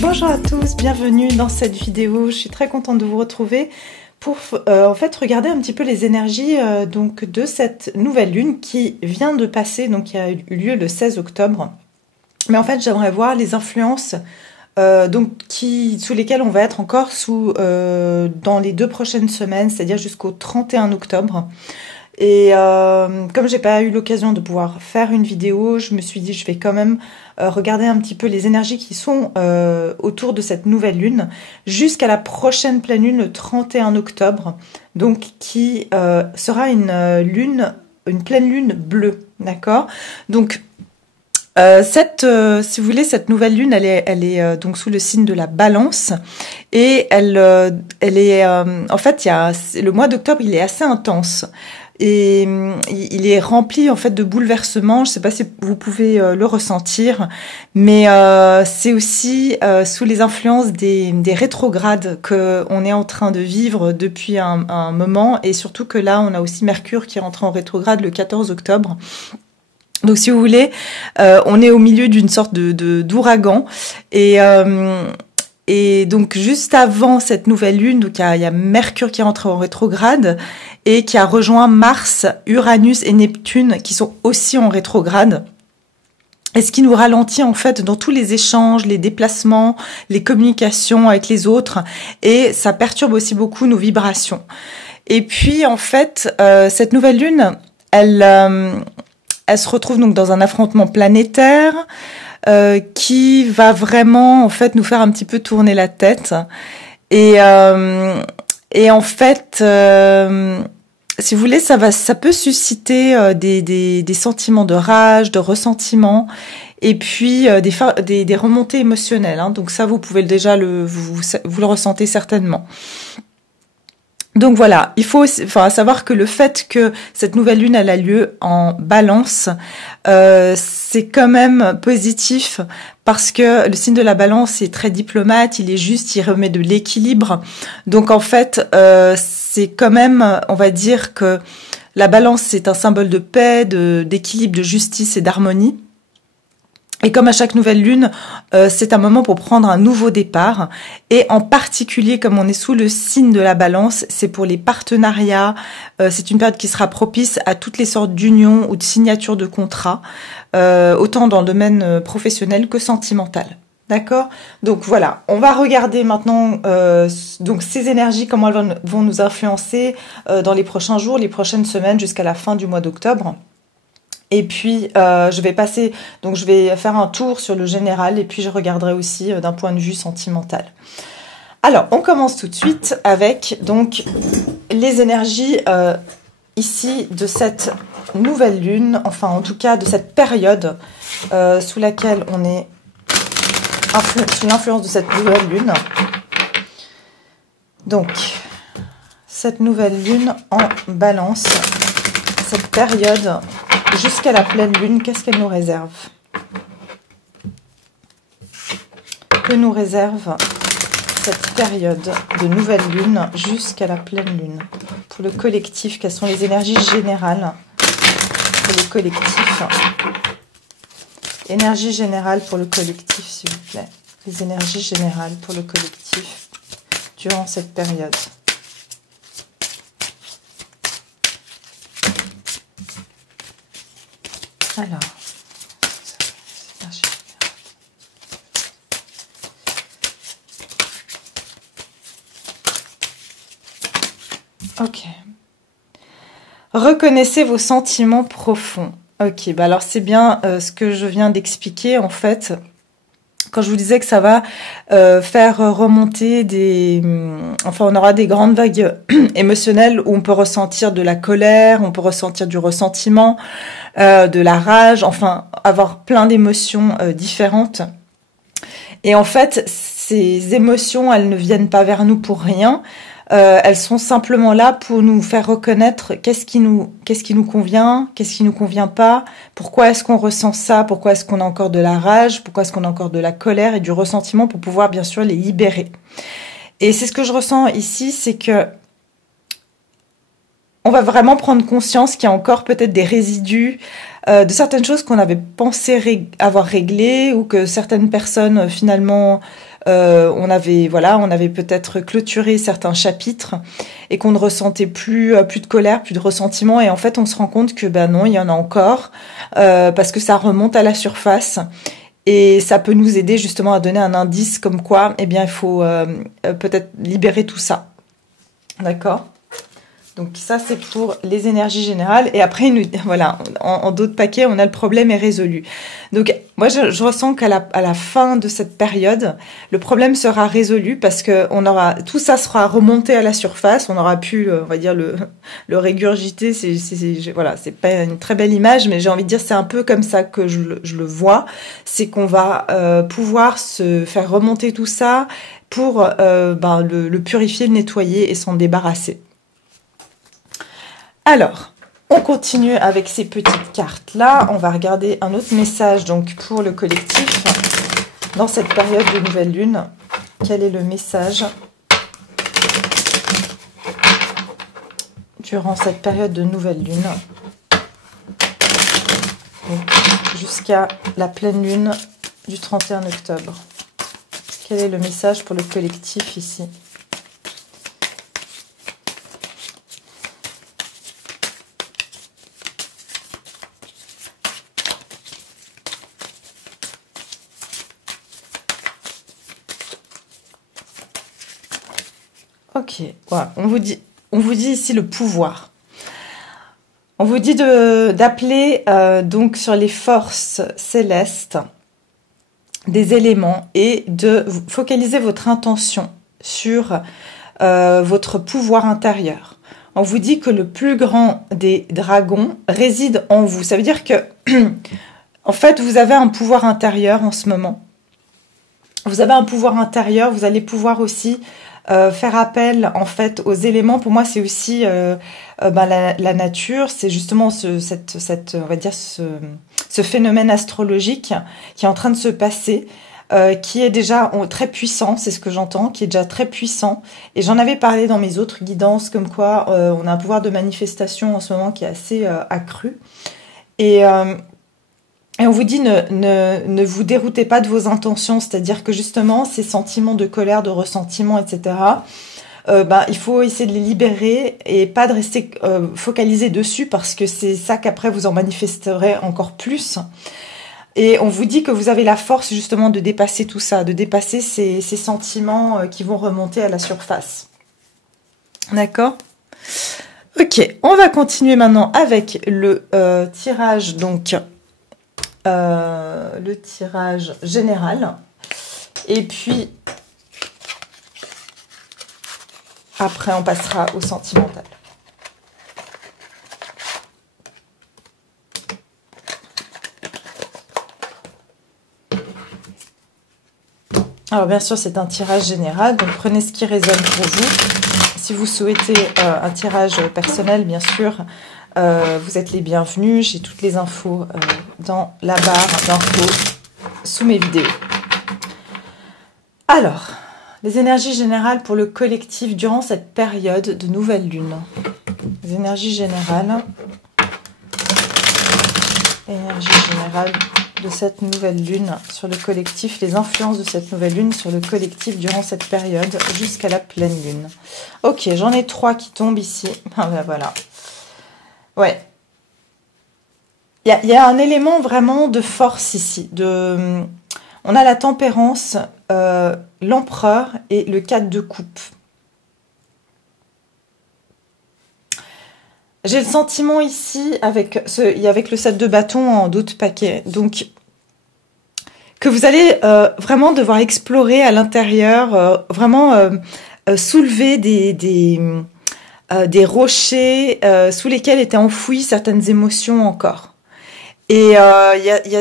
Bonjour à tous, bienvenue dans cette vidéo. Je suis très contente de vous retrouver pour en fait regarder un petit peu les énergies donc de cette nouvelle lune qui vient de passer, donc qui a eu lieu le 16 octobre. Mais en fait, j'aimerais voir les influences donc sous lesquelles on va être encore dans les 2 prochaines semaines, c'est-à-dire jusqu'au 31 octobre. Et comme j'ai pas eu l'occasion de pouvoir faire une vidéo, je me suis dit je vais quand même regarder un petit peu les énergies qui sont autour de cette nouvelle lune jusqu'à la prochaine pleine lune le 31 octobre, donc qui sera une pleine lune bleue, d'accord? Donc si vous voulez, cette nouvelle lune, elle est donc sous le signe de la Balance et elle est en fait, le mois d'octobre, il est assez intense. Et il est rempli en fait de bouleversements. Je ne sais pas si vous pouvez le ressentir, mais c'est aussi sous les influences des rétrogrades que on est en train de vivre depuis un moment, et surtout que là on a aussi Mercure qui rentre en rétrograde le 14 octobre. Donc si vous voulez, on est au milieu d'une sorte d'ouragan et donc juste avant cette nouvelle lune, donc il y a Mercure qui rentre en rétrograde et qui a rejoint Mars, Uranus et Neptune qui sont aussi en rétrograde. Et ce qui nous ralentit en fait dans tous les échanges, les déplacements, les communications avec les autres, et ça perturbe aussi beaucoup nos vibrations. Et puis en fait, cette nouvelle lune, elle se retrouve donc dans un affrontement planétaire qui va vraiment en fait nous faire un petit peu tourner la tête. Et en fait, si vous voulez, ça peut susciter des sentiments de rage, de ressentiment, et puis des remontées émotionnelles. Hein. Donc ça, vous pouvez déjà vous le ressentez certainement. Donc voilà, il faut savoir que le fait que cette nouvelle lune elle a lieu en Balance, c'est quand même positif parce que le signe de la Balance est très diplomate, il est juste, il remet de l'équilibre. Donc en fait, c'est quand même, on va dire que la Balance c'est un symbole de paix, d'équilibre, de justice et d'harmonie. Et comme à chaque nouvelle lune, c'est un moment pour prendre un nouveau départ. Et en particulier, comme on est sous le signe de la Balance, c'est pour les partenariats. C'est une période qui sera propice à toutes les sortes d'unions ou de signatures de contrats, autant dans le domaine professionnel que sentimental. D'accord? Donc voilà, on va regarder maintenant donc ces énergies, comment elles vont nous influencer dans les prochains jours, les prochaines semaines, jusqu'à la fin du mois d'octobre. Et puis je vais faire un tour sur le général et puis je regarderai aussi d'un point de vue sentimental. Alors on commence tout de suite avec donc les énergies ici de cette nouvelle lune, enfin en tout cas de cette période sous laquelle on est sous l'influence de cette nouvelle lune. Donc cette nouvelle lune en Balance, cette période jusqu'à la pleine lune, qu'est-ce qu'elle nous réserve? Que nous réserve cette période de nouvelle lune jusqu'à la pleine lune? Pour le collectif, quelles sont les énergies générales pour le collectif? Énergie générale pour le collectif, s'il vous plaît. Les énergies générales pour le collectif durant cette période. Alors, ok. Reconnaissez vos sentiments profonds. Ok, bah alors c'est bien ce que je viens d'expliquer en fait. Quand je vous disais que ça va faire remonter enfin on aura des grandes vagues émotionnelles où on peut ressentir de la colère, on peut ressentir du ressentiment, de la rage, enfin avoir plein d'émotions différentes. Et en fait, ces émotions, elles ne viennent pas vers nous pour rien. Elles sont simplement là pour nous faire reconnaître qu'est-ce qui nous convient, qu'est-ce qui nous convient pas, pourquoi est-ce qu'on ressent ça, pourquoi est-ce qu'on a encore de la rage, pourquoi est-ce qu'on a encore de la colère et du ressentiment pour pouvoir bien sûr les libérer. Et c'est ce que je ressens ici, c'est que on va vraiment prendre conscience qu'il y a encore peut-être des résidus de certaines choses qu'on avait pensé avoir réglées ou que certaines personnes finalement on avait peut-être clôturé certains chapitres et qu'on ne ressentait plus de colère, plus de ressentiment et en fait on se rend compte que ben non, il y en a encore parce que ça remonte à la surface et ça peut nous aider justement à donner un indice comme quoi eh bien il faut peut-être libérer tout ça. D'accord ? Donc ça, c'est pour les énergies générales. Et après, voilà, en d'autres paquets, on a le problème est résolu. Donc moi, je ressens qu'à la fin de cette période, le problème sera résolu parce que tout ça sera remonté à la surface. On aura pu, on va dire, le régurgiter. Voilà, c'est pas une très belle image, mais j'ai envie de dire, c'est un peu comme ça que je le vois. C'est qu'on va pouvoir se faire remonter tout ça pour le purifier, le nettoyer et s'en débarrasser. Alors, on continue avec ces petites cartes-là. On va regarder un autre message donc pour le collectif. Dans cette période de nouvelle lune, quel est le message durant cette période de nouvelle lune jusqu'à la pleine lune du 31 octobre. Quel est le message pour le collectif ici ? Ok, voilà. On vous dit ici le pouvoir. On vous dit d'appeler donc sur les forces célestes des éléments et de focaliser votre intention sur votre pouvoir intérieur. On vous dit que le plus grand des dragons réside en vous. Ça veut dire que, en fait, vous avez un pouvoir intérieur en ce moment. Vous avez un pouvoir intérieur, vous allez pouvoir aussi faire appel en fait aux éléments. Pour moi, c'est aussi la nature. C'est justement on va dire ce phénomène astrologique qui est en train de se passer, qui est déjà très puissant. C'est ce que j'entends, qui est déjà très puissant. Et j'en avais parlé dans mes autres guidances, comme quoi on a un pouvoir de manifestation en ce moment qui est assez accru. Et on vous dit ne vous déroutez pas de vos intentions, c'est-à-dire que justement ces sentiments de colère, de ressentiment, etc. Il faut essayer de les libérer et pas de rester focalisé dessus parce que c'est ça qu'après vous en manifesterez encore plus. Et on vous dit que vous avez la force justement de dépasser tout ça, de dépasser ces sentiments qui vont remonter à la surface. D'accord ? Ok, on va continuer maintenant avec le tirage donc. Le tirage général et puis après on passera au sentimental. Alors bien sûr c'est un tirage général, donc prenez ce qui résonne pour vous. Si vous souhaitez un tirage personnel, bien sûr, vous êtes les bienvenus. J'ai toutes les infos dans la barre d'infos sous mes vidéos. Alors, les énergies générales pour le collectif durant cette période de nouvelle lune. Les énergies générales. Énergie générale de cette nouvelle lune sur le collectif, les influences de cette nouvelle lune sur le collectif durant cette période jusqu'à la pleine lune. Ok, j'en ai 3 qui tombent ici. Ah ben voilà. Ouais. Il y a un élément vraiment de force ici. On a la tempérance, l'empereur et le 4 de coupe. J'ai le sentiment ici, avec le 7 de bâton en d'autres paquets, donc que vous allez vraiment devoir explorer à l'intérieur, vraiment soulever des rochers sous lesquels étaient enfouies certaines émotions encore. Et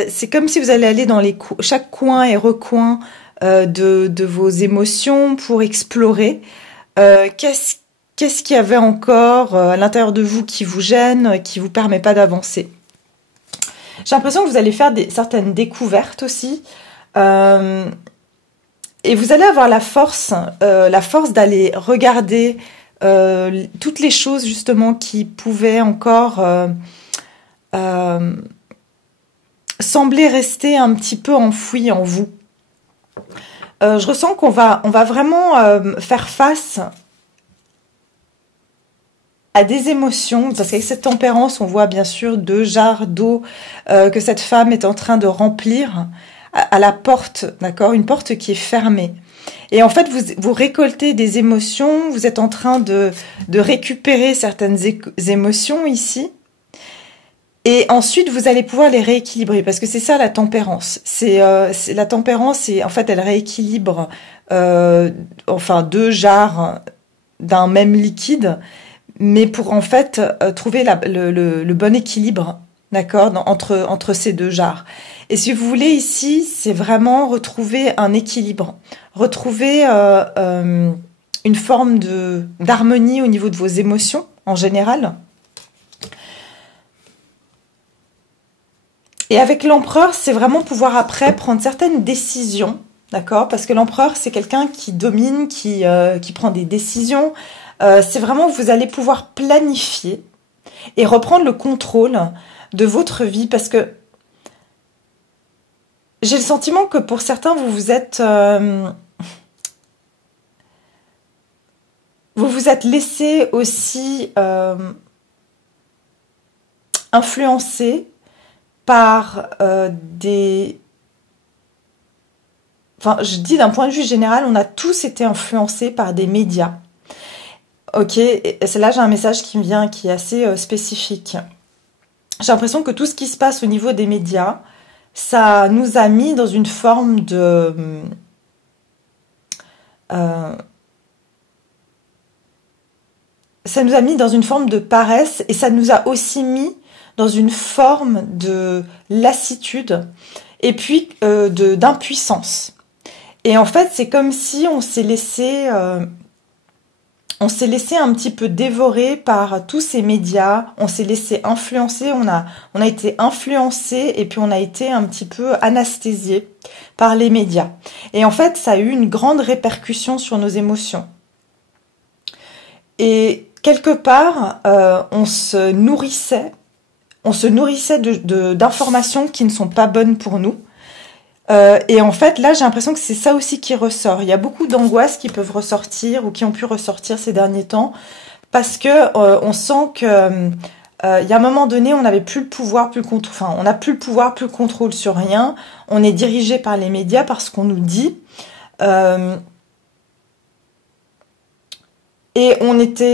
c'est comme si vous allez aller dans chaque coin et recoin de vos émotions pour explorer Qu'est-ce qu'il y avait encore à l'intérieur de vous qui vous gêne, qui vous permet pas d'avancer? J'ai l'impression que vous allez faire certaines découvertes aussi. Et vous allez avoir la force d'aller regarder toutes les choses justement qui pouvaient encore sembler rester un petit peu enfouies en vous. Je ressens qu'on va vraiment faire face à des émotions, parce qu'avec cette tempérance, on voit bien sûr 2 jarres d'eau que cette femme est en train de remplir à la porte, d'accord, une porte qui est fermée. Et en fait, vous récoltez des émotions, vous êtes en train de récupérer certaines émotions ici, et ensuite vous allez pouvoir les rééquilibrer, parce que c'est ça la tempérance. C'est la tempérance, et en fait, elle rééquilibre enfin 2 jarres d'un même liquide, mais pour en fait trouver le bon équilibre, d'accord, entre ces 2 jarres. Et si vous voulez ici, c'est vraiment retrouver un équilibre, retrouver une forme d'harmonie au niveau de vos émotions en général. Et avec l'empereur, c'est vraiment pouvoir après prendre certaines décisions, d'accord, parce que l'empereur, c'est quelqu'un qui domine, qui prend des décisions. C'est vraiment, vous allez pouvoir planifier et reprendre le contrôle de votre vie, parce que j'ai le sentiment que pour certains, vous vous êtes laissé aussi influencer par des... Enfin, je dis d'un point de vue général, on a tous été influencés par des médias. Ok, et là j'ai un message qui me vient, qui est assez spécifique. J'ai l'impression que tout ce qui se passe au niveau des médias, ça nous a mis dans une forme de... ça nous a mis dans une forme de paresse, et ça nous a aussi mis dans une forme de lassitude et puis d'impuissance. Et en fait, c'est comme si on s'est laissé un petit peu dévorer par tous ces médias, on s'est laissé influencer, on a été influencé, et puis on a été un petit peu anesthésié par les médias. Et en fait, ça a eu une grande répercussion sur nos émotions. Et quelque part, on se nourrissait d'informations qui ne sont pas bonnes pour nous. Et en fait, là, j'ai l'impression que c'est ça aussi qui ressort. Il y a beaucoup d'angoisses qui peuvent ressortir, ou qui ont pu ressortir ces derniers temps, parce que on sent que il y a un moment donné, on n'avait plus le pouvoir, on n'a plus le pouvoir, plus le contrôle sur rien. On est dirigé par les médias, par ce qu'on nous dit. Et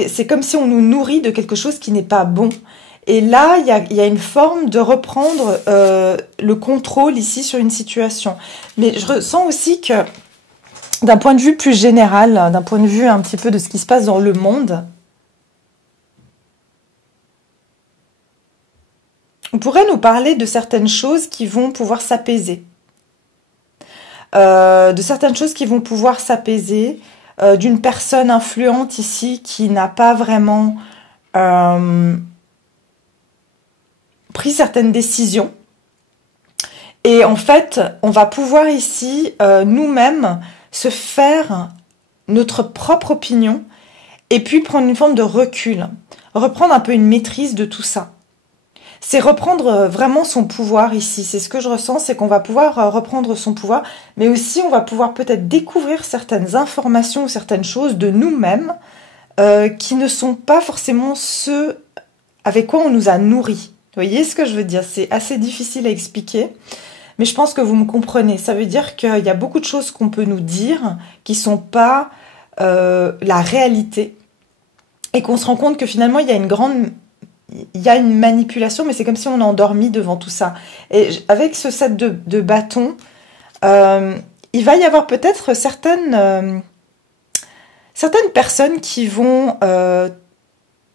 c'est comme si on nous nourrit de quelque chose qui n'est pas bon. Et là, il y a une forme de reprendre le contrôle ici sur une situation. Mais je ressens aussi que, d'un point de vue plus général, d'un point de vue un petit peu de ce qui se passe dans le monde, on pourrait nous parler de certaines choses qui vont pouvoir s'apaiser. De certaines choses qui vont pouvoir s'apaiser, d'une personne influente ici qui n'a pas vraiment... pris certaines décisions, et en fait on va pouvoir ici nous-mêmes se faire notre propre opinion, et puis prendre une forme de recul, reprendre un peu une maîtrise de tout ça. C'est reprendre vraiment son pouvoir ici, c'est ce que je ressens, c'est qu'on va pouvoir reprendre son pouvoir, mais aussi on va pouvoir peut-être découvrir certaines informations ou certaines choses de nous-mêmes qui ne sont pas forcément ceux avec quoi on nous a nourris. Vous voyez ce que je veux dire? C'est assez difficile à expliquer, mais je pense que vous me comprenez. Ça veut dire qu'il y a beaucoup de choses qu'on peut nous dire qui sont pas la réalité, et qu'on se rend compte que finalement il y a une manipulation, mais c'est comme si on est endormi devant tout ça. Et avec ce set de bâtons, il va y avoir peut-être certaines personnes qui vont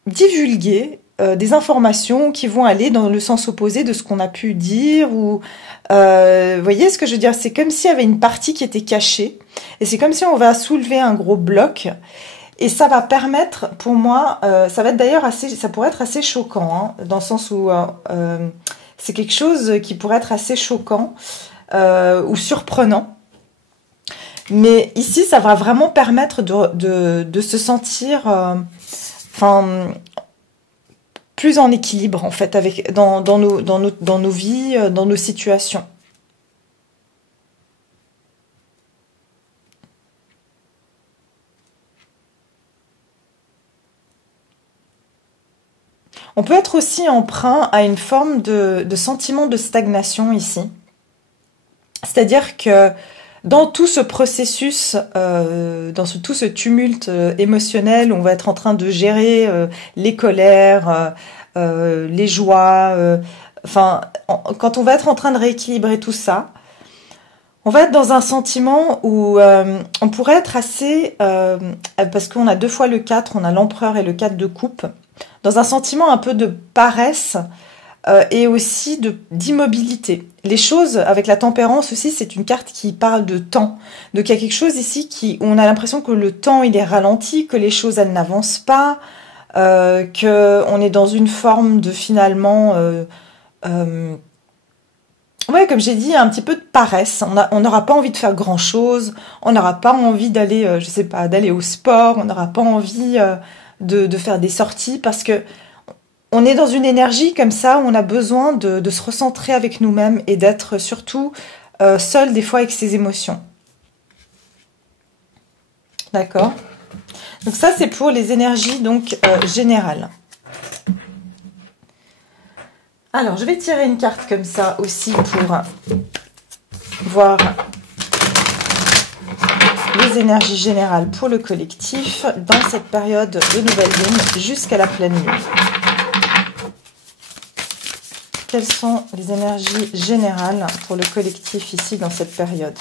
divulguer des informations qui vont aller dans le sens opposé de ce qu'on a pu dire, ou vous voyez ce que je veux dire? C'est comme s'il y avait une partie qui était cachée, et c'est comme si on va soulever un gros bloc, Et ça va permettre, pour moi, ça va être d'ailleurs assez, ça pourrait être assez choquant, hein, dans le sens où c'est quelque chose qui pourrait être assez choquant ou surprenant. Mais ici, ça va vraiment permettre de se sentir, enfin, plus en équilibre en fait avec dans nos vies, dans nos situations. On peut être aussi emprunt à une forme de sentiment de stagnation ici. C'est-à-dire que dans tout ce processus, tout ce tumulte émotionnel, on va être en train de gérer les colères, les joies, quand on va être en train de rééquilibrer tout ça, on va être dans un sentiment où on pourrait être assez, parce qu'on a deux fois le 4, on a l'empereur et le 4 de coupe, dans un sentiment un peu de paresse et aussi d'immobilité. Les choses, avec la tempérance aussi, c'est une carte qui parle de temps. Donc il y a quelque chose ici où on a l'impression que le temps il est ralenti, que les choses elles n'avancent pas, qu'on est dans une forme de finalement... ouais, comme j'ai dit, un petit peu de paresse. On n'aura pas envie de faire grand-chose, on n'aura pas envie d'aller, je sais pas, d'aller au sport, on n'aura pas envie de faire des sorties parce que on est dans une énergie comme ça où on a besoin de se recentrer avec nous-mêmes et d'être surtout seul des fois avec ses émotions. D'accord? Donc ça, c'est pour les énergies donc générales. Alors, je vais tirer une carte comme ça aussi pour voir les énergies générales pour le collectif dans cette période de nouvelle lune jusqu'à la pleine lune. Quelles sont les énergies générales pour le collectif ici dans cette période?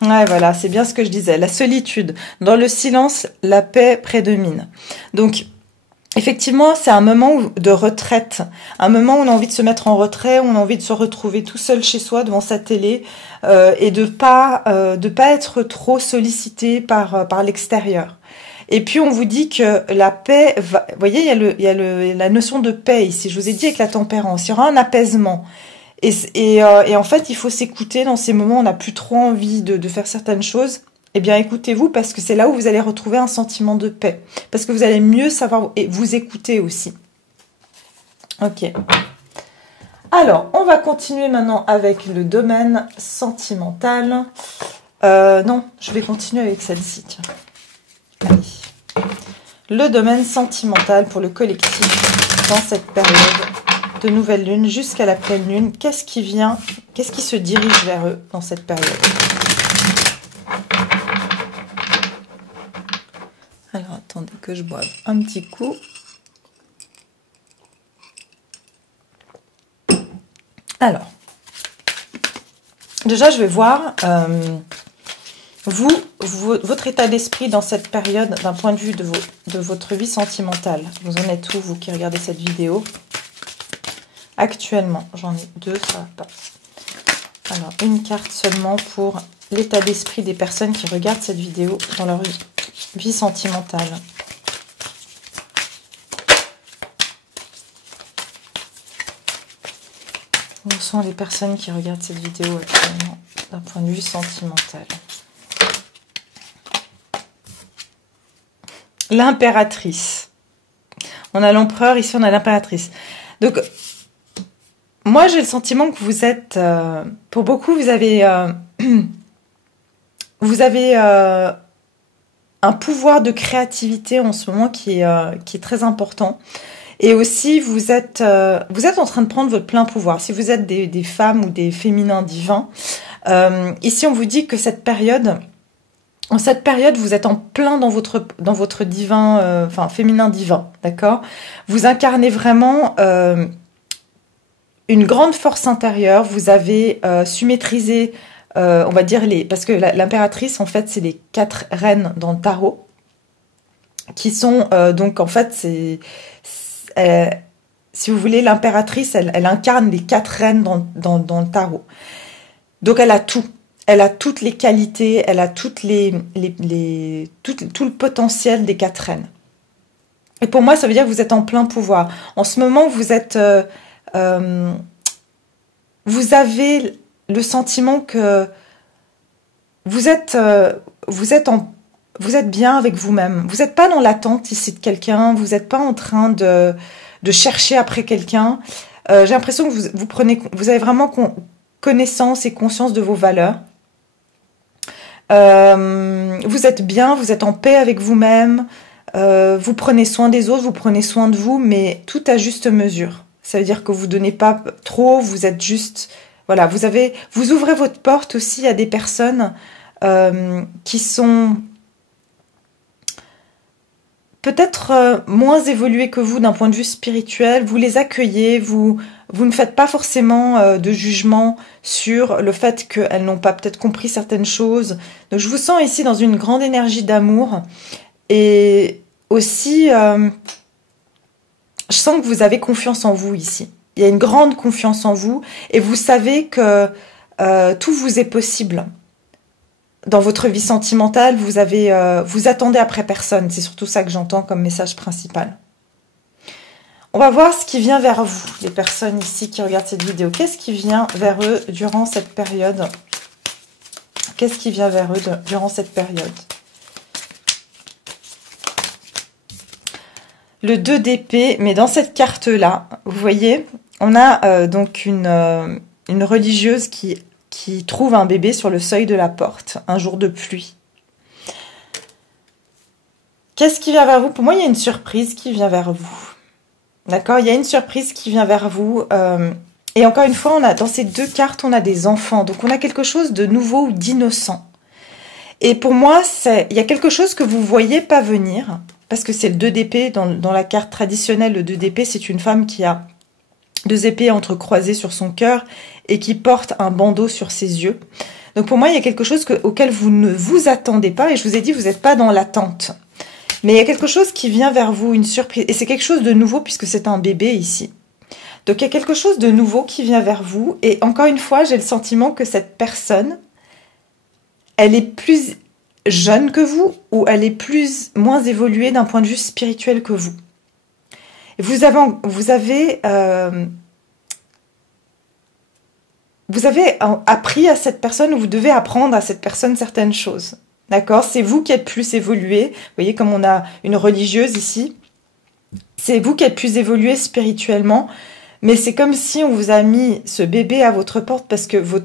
Ouais, voilà, c'est bien ce que je disais. La solitude. Dans le silence, la paix prédomine. Donc, effectivement, c'est un moment de retraite. Un moment où on a envie de se mettre en retrait, où on a envie de se retrouver tout seul chez soi devant sa télé et de pas être trop sollicité par l'extérieur. Et puis, on vous dit que la paix... Vous voyez, il y a la notion de paix ici. Je vous ai dit avec la tempérance. Il y aura un apaisement. Et en fait, il faut s'écouter dans ces moments où on n'a plus trop envie de faire certaines choses. Eh bien, écoutez-vous parce que c'est là où vous allez retrouver un sentiment de paix. Parce que vous allez mieux savoir et vous écouter aussi. Ok. Alors, on va continuer maintenant avec le domaine sentimental. Non, je vais continuer avec celle-ci. Tiens. Allez. Le domaine sentimental pour le collectif dans cette période de nouvelle lune jusqu'à la pleine lune. Qu'est-ce qui vient, qu'est-ce qui se dirige vers eux dans cette période? Alors, attendez que je boive un petit coup. Alors, déjà, je vais voir votre état d'esprit dans cette période d'un point de vue de votre vie sentimentale. Vous en êtes où, vous qui regardez cette vidéo? Actuellement, j'en ai deux, ça va pas. Alors, une carte seulement pour l'état d'esprit des personnes qui regardent cette vidéo dans leur vie sentimentale. Où sont les personnes qui regardent cette vidéo actuellement d'un point de vue sentimental? L'impératrice. On a l'empereur, ici on a l'impératrice. Donc, moi j'ai le sentiment que vous êtes, pour beaucoup, vous avez un pouvoir de créativité en ce moment qui est très important. Et aussi, vous êtes en train de prendre votre plein pouvoir. Si vous êtes des femmes ou des féminins divins, ici on vous dit que en cette période, vous êtes en plein dans votre divin, féminin divin, d'accord? Vous incarnez vraiment une grande force intérieure. Vous avez su maîtriser, on va dire parce que l'impératrice, en fait, c'est les 4 reines dans le tarot, qui sont donc en fait, si vous voulez, l'impératrice, elle incarne les 4 reines dans le tarot. Donc elle a tout. Elle a toutes les qualités, elle a toutes tout le potentiel des 4 reines. Et pour moi, ça veut dire que vous êtes en plein pouvoir. En ce moment, vous avez le sentiment que vous êtes bien avec vous-même. Vous n'êtes pas dans l'attente ici de quelqu'un. Vous n'êtes pas en train de chercher après quelqu'un. J'ai l'impression que vous avez vraiment connaissance et conscience de vos valeurs. Vous êtes bien, vous êtes en paix avec vous-même. Vous prenez soin des autres, vous prenez soin de vous, mais tout à juste mesure. Ça veut dire que vous donnez pas trop, vous êtes juste, voilà, vous ouvrez votre porte aussi à des personnes qui sont peut-être moins évoluées que vous d'un point de vue spirituel. Vous les accueillez, vous ne faites pas forcément de jugement sur le fait qu'elles n'ont pas peut-être compris certaines choses. Donc je vous sens ici dans une grande énergie d'amour. Et aussi, je sens que vous avez confiance en vous ici. Il y a une grande confiance en vous et vous savez que tout vous est possible. Dans votre vie sentimentale, vous attendez après personne. C'est surtout ça que j'entends comme message principal. On va voir ce qui vient vers vous, les personnes ici qui regardent cette vidéo. Qu'est-ce qui vient vers eux durant cette période? Qu'est-ce qui vient vers eux durant cette période? Le 2 d'épée, mais dans cette carte-là, vous voyez, on a donc une religieuse qui trouve un bébé sur le seuil de la porte, un jour de pluie. Qu'est-ce qui vient vers vous? Pour moi, il y a une surprise qui vient vers vous. D'accord? Il y a une surprise qui vient vers vous. Et encore une fois, dans ces 2 cartes, on a des enfants. Donc, on a quelque chose de nouveau ou d'innocent. Et pour moi, il y a quelque chose que vous ne voyez pas venir. Parce que c'est le 2 d'épée. Dans la carte traditionnelle, le 2 d'épée, c'est une femme qui a 2 épées entrecroisées sur son cœur et qui porte un bandeau sur ses yeux. Donc pour moi, il y a quelque chose auquel vous ne vous attendez pas. Et je vous ai dit, vous n'êtes pas dans l'attente. Mais il y a quelque chose qui vient vers vous, une surprise. Et c'est quelque chose de nouveau puisque c'est un bébé ici. Donc il y a quelque chose de nouveau qui vient vers vous. Et encore une fois, j'ai le sentiment que cette personne, elle est plus jeune que vous ou elle est moins évoluée d'un point de vue spirituel que vous. Et vous avez appris à cette personne, ou vous devez apprendre à cette personne certaines choses. D'accord? C'est vous qui êtes plus évolué. Vous voyez comme on a une religieuse ici. C'est vous qui êtes plus évolué spirituellement. Mais c'est comme si on vous a mis ce bébé à votre porte parce que vous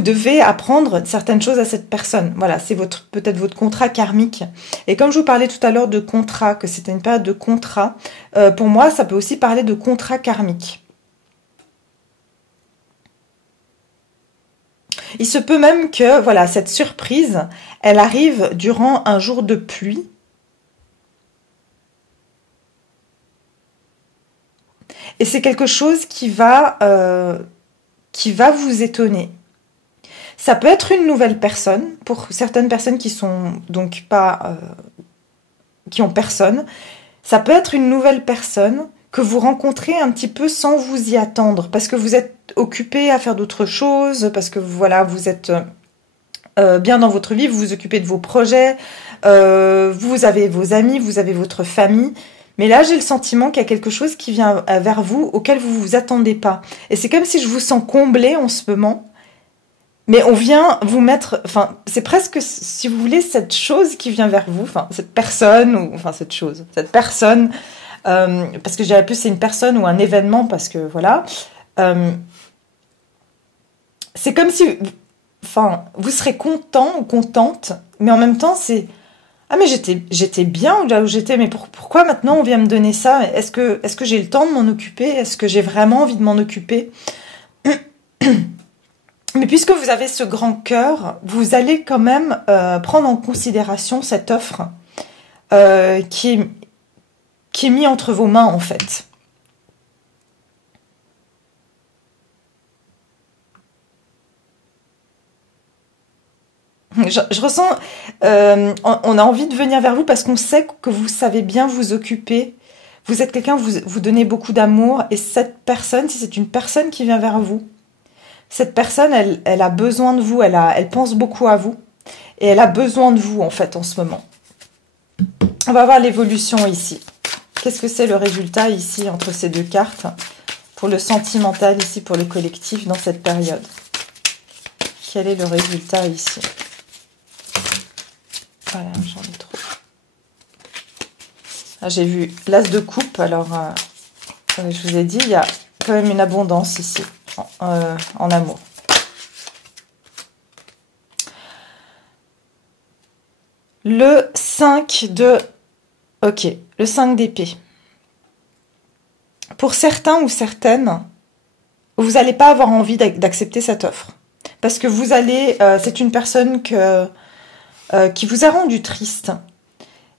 devez apprendre certaines choses à cette personne. Voilà, c'est peut-être votre contrat karmique. Et comme je vous parlais tout à l'heure de contrat, que c'était une période de contrat, pour moi, ça peut aussi parler de contrat karmique. Il se peut même que, voilà, cette surprise, elle arrive durant un jour de pluie. Et c'est quelque chose qui va vous étonner. Ça peut être une nouvelle personne, pour certaines personnes qui sont donc pas... qui ont personne. Ça peut être une nouvelle personne que vous rencontrez un petit peu sans vous y attendre, parce que vous êtes occupé à faire d'autres choses, parce que voilà, vous êtes bien dans votre vie, vous vous occupez de vos projets, vous avez vos amis, vous avez votre famille. Mais là, j'ai le sentiment qu'il y a quelque chose qui vient vers vous, auquel vous ne vous attendez pas. Et c'est comme si je vous sens comblé en ce moment, mais on vient vous mettre... Enfin, c'est presque, si vous voulez, cette chose qui vient vers vous, enfin, cette personne, ou enfin, cette personne, parce que je dirais plus c'est une personne ou un événement, parce que, voilà... c'est comme si... Enfin, vous serez content ou contente, mais en même temps, c'est... Ah mais j'étais bien là où j'étais, mais pourquoi maintenant on vient me donner ça? Est-ce que j'ai le temps de m'en occuper? Est-ce que j'ai vraiment envie de m'en occuper? Mais puisque vous avez ce grand cœur, vous allez quand même prendre en considération cette offre qui est mise entre vos mains en fait. Je ressens, on a envie de venir vers vous parce qu'on sait que vous savez bien vous occuper. Vous êtes quelqu'un, vous donnez beaucoup d'amour. Et cette personne, si c'est une personne qui vient vers vous, Cette personne, elle a besoin de vous, elle pense beaucoup à vous. Et elle a besoin de vous, en fait, en ce moment. On va voir l'évolution ici. Qu'est-ce que c'est le résultat ici, entre ces deux cartes, pour le sentimental, ici, pour le collectif, dans cette période? Quel est le résultat ici? Voilà, j'en ai trop. J'ai vu l'as de coupe, alors, je vous ai dit, il y a quand même une abondance ici, en amour. Le 5 de... Ok, le 5 d'épée. Pour certains ou certaines, vous n'allez pas avoir envie d'accepter cette offre. Parce que vous allez... c'est une personne qui vous a rendu triste.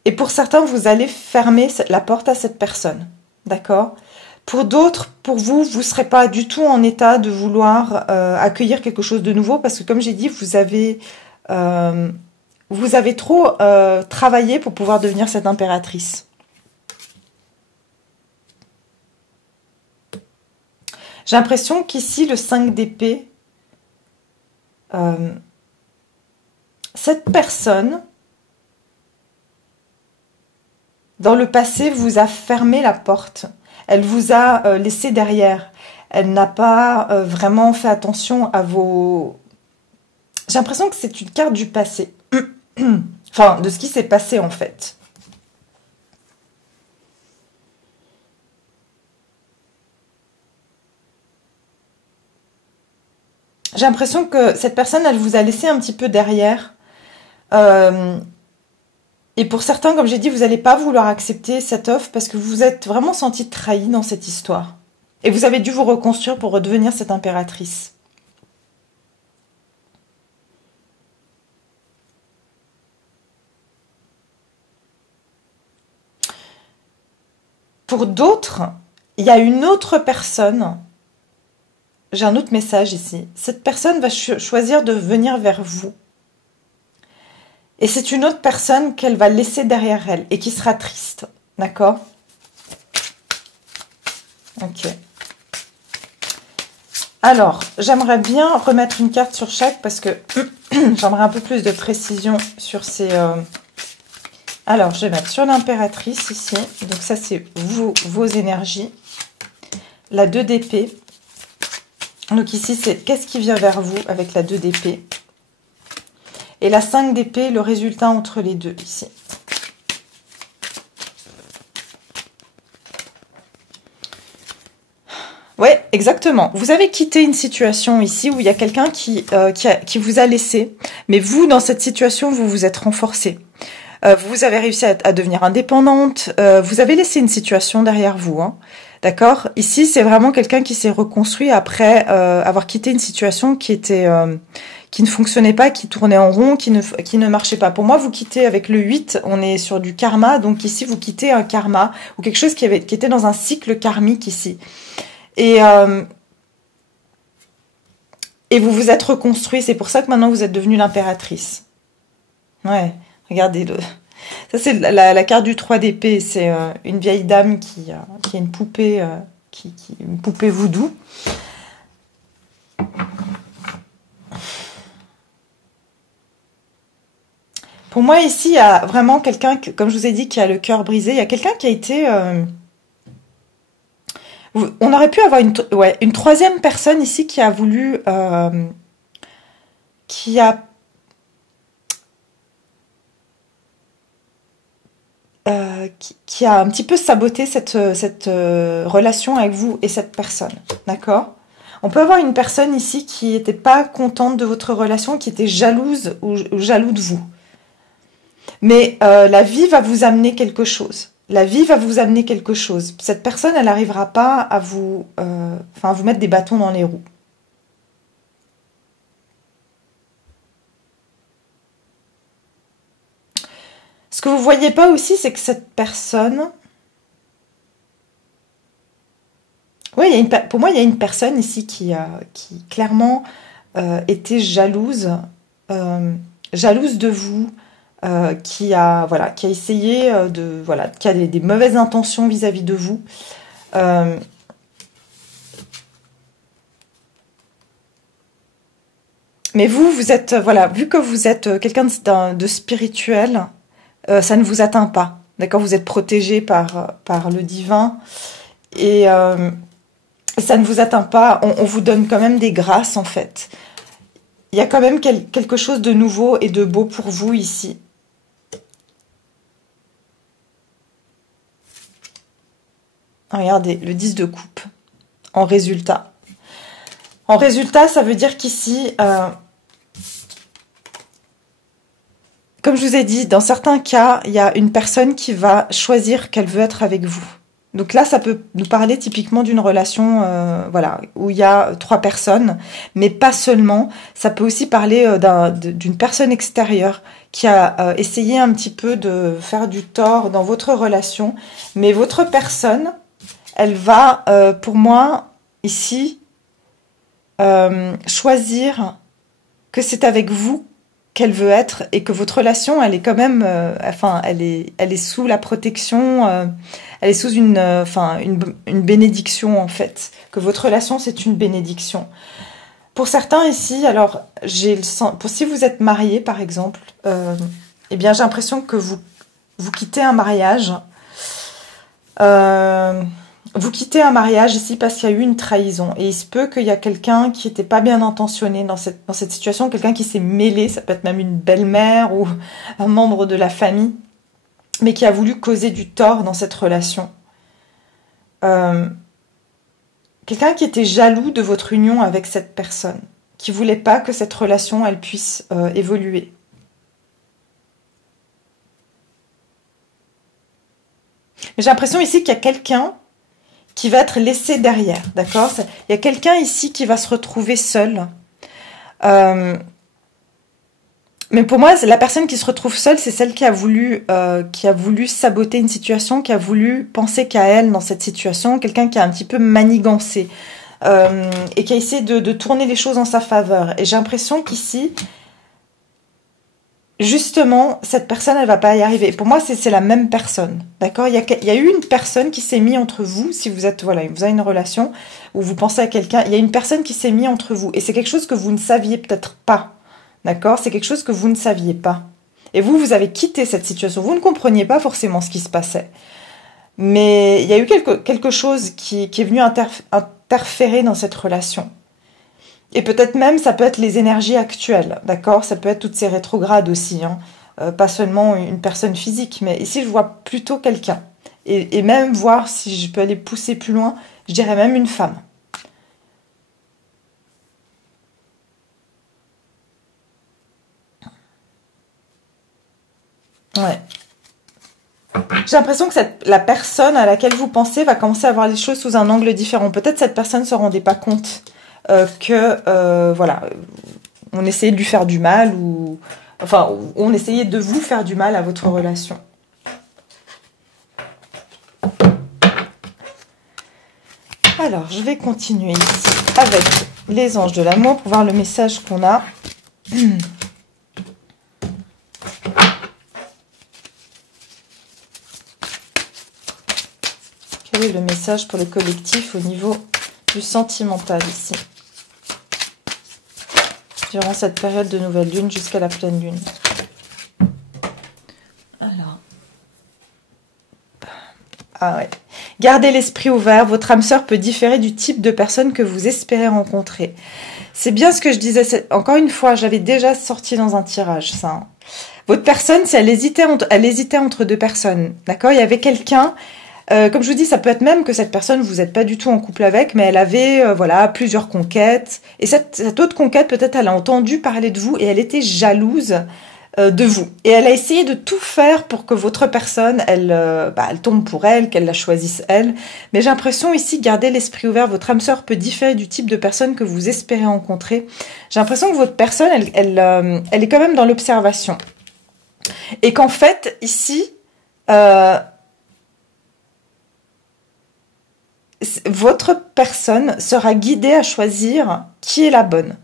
Et pour certains, vous allez fermer la porte à cette personne. D'accord ? Pour d'autres, pour vous, vous ne serez pas du tout en état de vouloir accueillir quelque chose de nouveau. Parce que comme j'ai dit, vous avez trop travaillé pour pouvoir devenir cette impératrice. J'ai l'impression qu'ici, le 5 d'épée, cette personne, dans le passé, vous a fermé la porte. Elle vous a laissé derrière. Elle n'a pas vraiment fait attention à vos... J'ai l'impression que c'est une carte du passé. Enfin, de ce qui s'est passé, en fait. J'ai l'impression que cette personne, elle vous a laissé un petit peu derrière. Et pour certains, comme j'ai dit, vous n'allez pas vouloir accepter cette offre parce que vous vous êtes vraiment senti trahi dans cette histoire. Et vous avez dû vous reconstruire pour redevenir cette impératrice. Pour d'autres, il y a une autre personne. J'ai un autre message ici. Cette personne va choisir de venir vers vous. Et c'est une autre personne qu'elle va laisser derrière elle et qui sera triste. D'accord ? Ok. Alors, j'aimerais bien remettre une carte sur chaque parce que j'aimerais un peu plus de précision sur ces... Alors, je vais mettre sur l'impératrice ici. Donc ça, c'est vos énergies. La 2 d'épée. Donc ici, c'est qu'est-ce qui vient vers vous avec la 2 d'épée. Et la 5 d'épée, le résultat entre les deux ici. Ouais, exactement. Vous avez quitté une situation ici où il y a quelqu'un qui vous a laissé. Mais vous, dans cette situation, vous vous êtes renforcé. Vous avez réussi à devenir indépendante. Vous avez laissé une situation derrière vous. Hein. D'accord ? Ici, c'est vraiment quelqu'un qui s'est reconstruit après avoir quitté une situation qui ne fonctionnait pas, qui tournait en rond, qui ne marchait pas. Pour moi, vous quittez avec le 8, on est sur du karma. Donc ici, vous quittez un karma ou quelque chose qui était dans un cycle karmique ici. Et vous vous êtes reconstruit. C'est pour ça que maintenant, vous êtes devenue l'impératrice. Ouais. Regardez-le. Ça, c'est la carte du 3 d'épée. C'est une vieille dame qui a une poupée, une poupée voodoo. Pour moi, ici, il y a vraiment quelqu'un, comme je vous ai dit, qui a le cœur brisé. Il y a quelqu'un qui a été... on aurait pu avoir une troisième personne ici qui a voulu... qui a un petit peu saboté cette relation avec vous et cette personne, d'accord ? On peut avoir une personne ici qui n'était pas contente de votre relation, qui était jalouse ou jaloux de vous. Mais la vie va vous amener quelque chose. La vie va vous amener quelque chose. Cette personne, elle n'arrivera pas à vous mettre des bâtons dans les roues. Ce que vous ne voyez pas aussi, c'est que cette personne... Oui, pour moi, il y a une personne ici qui clairement était jalouse de vous, qui a essayé qui a des mauvaises intentions vis-à-vis de vous. Mais vous, vous êtes, voilà, vu que vous êtes quelqu'un de spirituel, ça ne vous atteint pas. D'accord? Vous êtes protégé par le divin et ça ne vous atteint pas. On vous donne quand même des grâces, en fait. Il y a quand même quelque chose de nouveau et de beau pour vous ici. Regardez, le 10 de coupe en résultat. En résultat, ça veut dire qu'ici, comme je vous ai dit, dans certains cas, il y a une personne qui va choisir qu'elle veut être avec vous. Donc là, ça peut nous parler typiquement d'une relation voilà, où il y a 3 personnes, mais pas seulement. Ça peut aussi parler d'une personne extérieure qui a essayé un petit peu de faire du tort dans votre relation. Mais votre personne, elle va, pour moi, ici, choisir que c'est avec vous qu'elle veut être et que votre relation, elle est quand même, enfin, elle est sous la protection, elle est sous une bénédiction en fait. Que votre relation, c'est une bénédiction. Pour certains ici, alors, si vous êtes marié par exemple, eh bien, j'ai l'impression que vous quittez un mariage. Vous quittez un mariage ici parce qu'il y a eu une trahison. Et il se peut qu'il y a quelqu'un qui n'était pas bien intentionné dans cette situation, quelqu'un qui s'est mêlé, ça peut être même une belle-mère ou un membre de la famille, mais qui a voulu causer du tort dans cette relation. Quelqu'un qui était jaloux de votre union avec cette personne, qui voulait pas que cette relation, elle puisse évoluer. Mais j'ai l'impression ici qu'il y a quelqu'un qui va être laissé derrière, d'accord? Il y a quelqu'un ici qui va se retrouver seul. Mais pour moi, la personne qui se retrouve seule, c'est celle qui a voulu saboter une situation, qui a voulu penser qu'à elle dans cette situation, quelqu'un qui a un petit peu manigancé et qui a essayé de tourner les choses en sa faveur. Et j'ai l'impression qu'ici, justement, cette personne, elle va pas y arriver. Pour moi, c'est la même personne, d'accord? Il y a eu une personne qui s'est mise entre vous, si vous êtes, voilà, vous avez une relation où vous pensez à quelqu'un, il y a une personne qui s'est mise entre vous, et c'est quelque chose que vous ne saviez peut-être pas, d'accord? C'est quelque chose que vous ne saviez pas. Et vous avez quitté cette situation, vous ne compreniez pas forcément ce qui se passait. Mais il y a eu quelque chose qui est venu interférer dans cette relation. Et peut-être même, ça peut être les énergies actuelles, d'accord? Ça peut être toutes ces rétrogrades aussi, hein. Pas seulement une personne physique, mais ici, je vois plutôt quelqu'un. Et même voir si je peux aller pousser plus loin, je dirais même une femme. Ouais. J'ai l'impression que la personne à laquelle vous pensez va commencer à voir les choses sous un angle différent. Peut-être cette personne ne se rendait pas compte voilà, on essayait de lui faire du mal ou enfin, on essayait de vous faire du mal à votre relation. Alors, je vais continuer ici avec les anges de l'amour pour voir le message qu'on a. Quel est le message pour le collectif au niveau du sentimental ici, durant cette période de nouvelle lune jusqu'à la pleine lune? Alors. Ah ouais. Gardez l'esprit ouvert, votre âme sœur peut différer du type de personne que vous espérez rencontrer. C'est bien ce que je disais, encore une fois, j'avais déjà sorti dans un tirage, ça. Hein. Votre personne, si elle hésitait entre 2 personnes, d'accord? Il y avait quelqu'un... comme je vous dis, ça peut être même que cette personne, vous n'êtes pas du tout en couple avec, mais elle avait voilà, plusieurs conquêtes. Et cette autre conquête, peut-être, elle a entendu parler de vous et elle était jalouse de vous. Et elle a essayé de tout faire pour que votre personne, elle tombe pour elle, qu'elle la choisisse elle. Mais j'ai l'impression ici, gardez l'esprit ouvert. Votre âme sœur peut différer du type de personne que vous espérez rencontrer. J'ai l'impression que votre personne, elle est quand même dans l'observation. Et qu'en fait, ici... votre personne sera guidée à choisir qui est la bonne.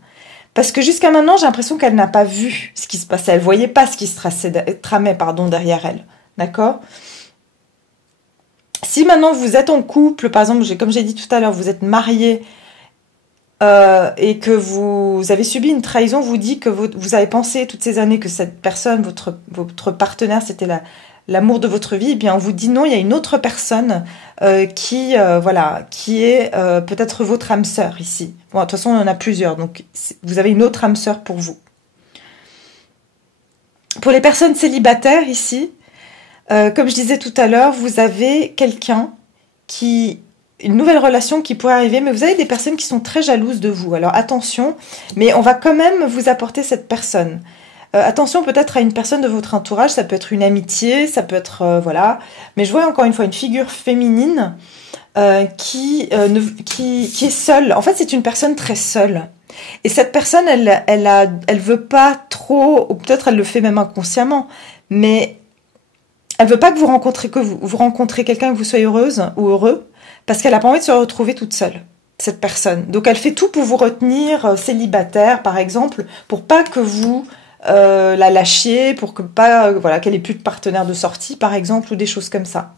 Parce que jusqu'à maintenant, j'ai l'impression qu'elle n'a pas vu ce qui se passait. Elle ne voyait pas ce qui se tramait derrière elle. D'accord? Si maintenant vous êtes en couple, par exemple, comme j'ai dit tout à l'heure, vous êtes marié et que vous avez subi une trahison, vous dit que vous avez pensé toutes ces années que cette personne, votre partenaire, c'était l'amour de votre vie, eh bien on vous dit non, il y a une autre personne voilà, qui est peut-être votre âme sœur ici. Bon, de toute façon, on en a plusieurs, donc vous avez une autre âme sœur pour vous. Pour les personnes célibataires ici, comme je disais tout à l'heure, vous avez quelqu'un une nouvelle relation qui pourrait arriver, mais vous avez des personnes qui sont très jalouses de vous. Alors attention, mais on va quand même vous apporter cette personne. Attention peut-être à une personne de votre entourage, ça peut être une amitié, ça peut être voilà. Mais je vois encore une fois une figure féminine qui est seule. En fait, c'est une personne très seule. Et cette personne, elle veut pas trop, ou peut-être elle le fait même inconsciemment, mais elle veut pas que vous rencontrez quelqu'un et que vous soyez heureuse ou heureux, parce qu'elle a pas envie de se retrouver toute seule, cette personne. Donc elle fait tout pour vous retenir célibataire, par exemple, pour pas que vous la lâchiez, pour que pas, voilà, qu'elle ait plus de partenaire de sortie, par exemple, ou des choses comme ça.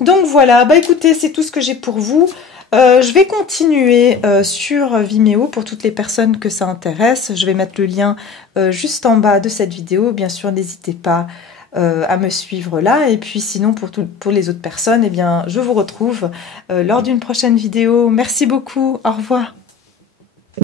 Donc voilà, bah écoutez, c'est tout ce que j'ai pour vous. Je vais continuer sur Vimeo pour toutes les personnes que ça intéresse. Je vais mettre le lien juste en bas de cette vidéo. Bien sûr, n'hésitez pas à me suivre là. Et puis sinon, pour les autres personnes, eh bien, je vous retrouve lors d'une prochaine vidéo. Merci beaucoup. Au revoir.